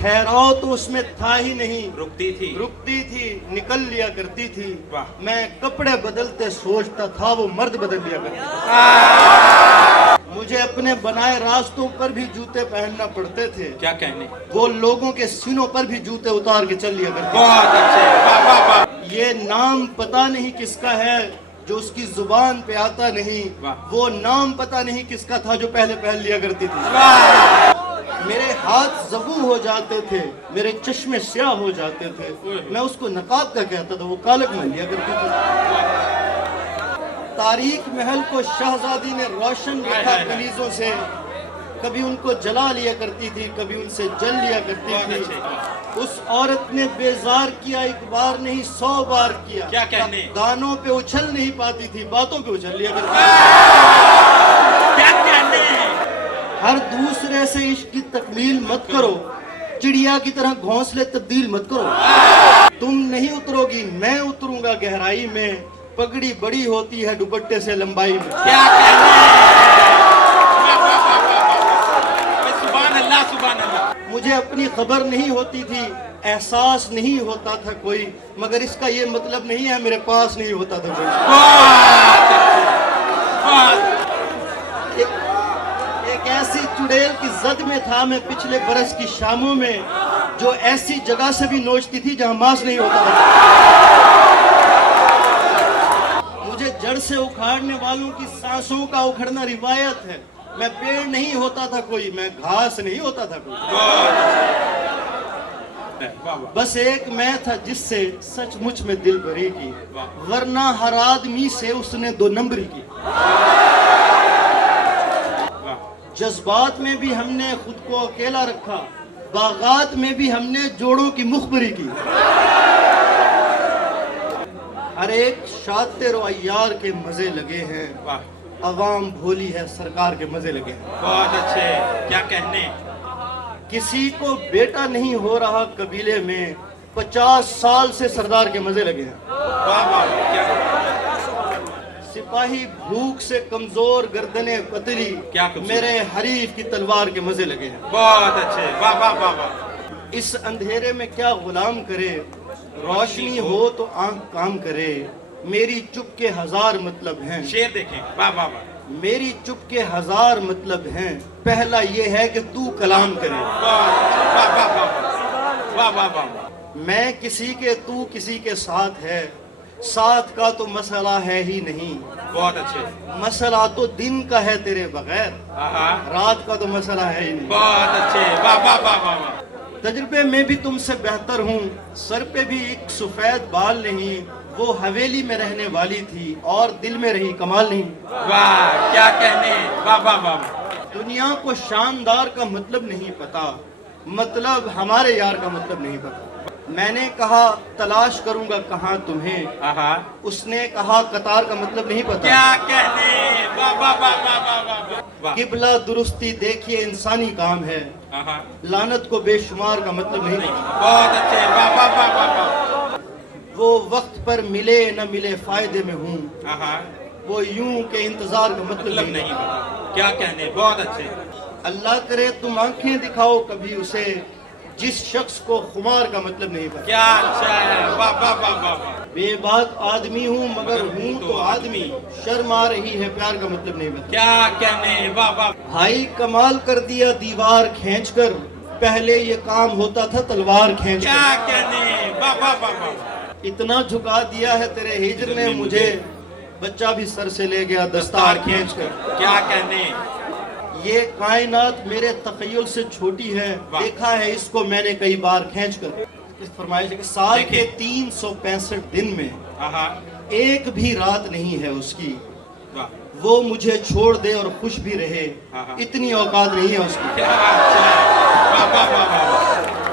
ठहराव तो उसमें था ही नहीं। रुकती थी, निकल लिया करती थी। वाह। मैं कपड़े बदलते सोचता था, वो मर्द बदल लिया करती थी। मुझे अपने बनाए रास्तों पर भी जूते पहनना पड़ते थे। क्या कहने, वो लोगों के सीनों पर भी जूते उतार के चल लिया करती बहुत अच्छे, वाह वाह वाह। ये नाम पता नहीं किसका है जो उसकी जुबान पे आता नहीं। वाह। वो नाम पता नहीं किसका था जो पहले पहन लिया करती थी। वाह मेरे हाथ ज़बू हो जाते थे, मेरे चश्मे स्याह हो जाते थे। मैं उसको नकाब का कहता था, वो कालक में लिया करती थी। तारीख महल को शहजादी ने रोशन रखा कनीजों से। कभी उनको जला लिया करती थी, कभी उनसे जल लिया करती थी। उस औरत ने बेजार किया, एक बार नहीं 100 बार किया। क्या कहने, गानों पे उछल नहीं पाती थी, बातों पे उछल लिया करती थी। क्या कहने। हर दूसरे से इश्क की तकमील मत करो, चिड़िया की तरह घोंसले तब्दील मत करो। तुम नहीं उतरोगी, मैं उतरूंगा गहराई में। पगड़ी बड़ी होती है दुपट्टे से लंबाई में। क्या कहने, सुभान अल्लाह, सुभान अल्लाह। मुझे अपनी खबर नहीं होती थी, एहसास नहीं होता था कोई, मगर इसका ये मतलब नहीं है मेरे पास नहीं होता था कोई। एक ऐसी चुड़ैल की जद में था मैं पिछले बरस की शामों में, जो ऐसी जगह से भी नोचती थी जहां मांस नहीं होता था। मुझे जड़ से उखाड़ने वालों की सांसों का उखड़ना रिवायत है। मैं पेड़ नहीं होता था कोई, मैं घास नहीं होता था कोई। बस एक मैं था जिससे सचमुच में दिल भरी की, वरना हर आदमी से उसने 2 नंबरी की। जज्बात में भी हमने खुद को अकेला रखा, बागात में भी हमने जोड़ों की मुखबरी की। हर एक शातिर व अय्यार के मजे लगे हैं, अवाम भोली है सरकार के मजे लगे हैं। बहुत अच्छे, क्या कहने। किसी को बेटा नहीं हो रहा कबीले में, 50 साल से सरदार के मजे लगे हैं। वाह वाह, क्या सिपाही भूख से कमजोर, गर्दने पतली, क्या खूबसूरत। मेरे हरीफ की तलवार के मजे लगे हैं। बहुत अच्छे, वाह वाह वाह वाह। इस अंधेरे में क्या गुलाम करे, रोशनी हो तो आंख काम करे। मेरी चुप के 1000 मतलब हैं। शेर देखें, वाह वाह वाह। मेरी चुप के 1000 मतलब हैं। पहला ये है कि तू कलाम करे। वाह वाह वाह वाह वाह वाह। मैं किसी के, तू किसी के साथ है, साथ का तो मसला है ही नहीं। बहुत अच्छे, मसला तो दिन का है तेरे बगैर, हाँ, रात का तो मसला है ही नहीं। बहुत अच्छे, वाह वाह वाह वाह वाह। तजुर्बे में भी तुमसे बेहतर हूँ, सर पे भी एक सफेद बाल नहीं। वो हवेली में रहने वाली थी और दिल में रही कमाल नहीं। वाह, क्या कहने, वाह वाह वाह। दुनिया को शानदार का मतलब नहीं पता, मतलब हमारे यार का मतलब नहीं पता। मैंने कहा तलाश करूंगा कहाँ तुम्हें, उसने कहा कतार का मतलब नहीं पता। क्या कहने, वाह वाह वाह वाह वाह वाह वाह। किबला दुरुस्ती देखिए इंसानी काम है, लानत को बेशुमार का मतलब नहीं पता। बहुत अच्छे, वाह वाह वाह वाह वाह। वो वक्त पर मिले न मिले फायदे में हूँ, वो यूं के इंतजार का मतलब नहीं पता। क्या कहने, बहुत अच्छे। अल्लाह करे तुम आंखें दिखाओ कभी उसे, जिस शख्स को खुमार का मतलब नहीं पता। क्या अच्छा है, वाह वाह वाह वाह वाह। बेबाक आदमी हूँ मगर हूँ तो आदमी, शर्म आ रही है प्यार का मतलब नहीं पता। क्या कहने, वाह वाह। भाई कमाल कर दिया दीवार खींचकर, पहले ये काम होता था तलवार खींच। क्या कहने, वाह वाह वाह वाह। इतना झुका दिया है तेरे हिजर ने मुझे, बच्चा भी सर से ले गया दस्तार खींच कर। क्या कहने, ये कायनात मेरे तखय्युल से छोटी है, देखा है इसको मैंने कई बार खींच कर। इस फरमाइश है कि साल के 365 दिन में एक भी रात नहीं है उसकी, वो मुझे छोड़ दे और खुश भी रहे, इतनी औकात नहीं है उसकी। क्या अच्छा है, वाह वाह वाह वाह।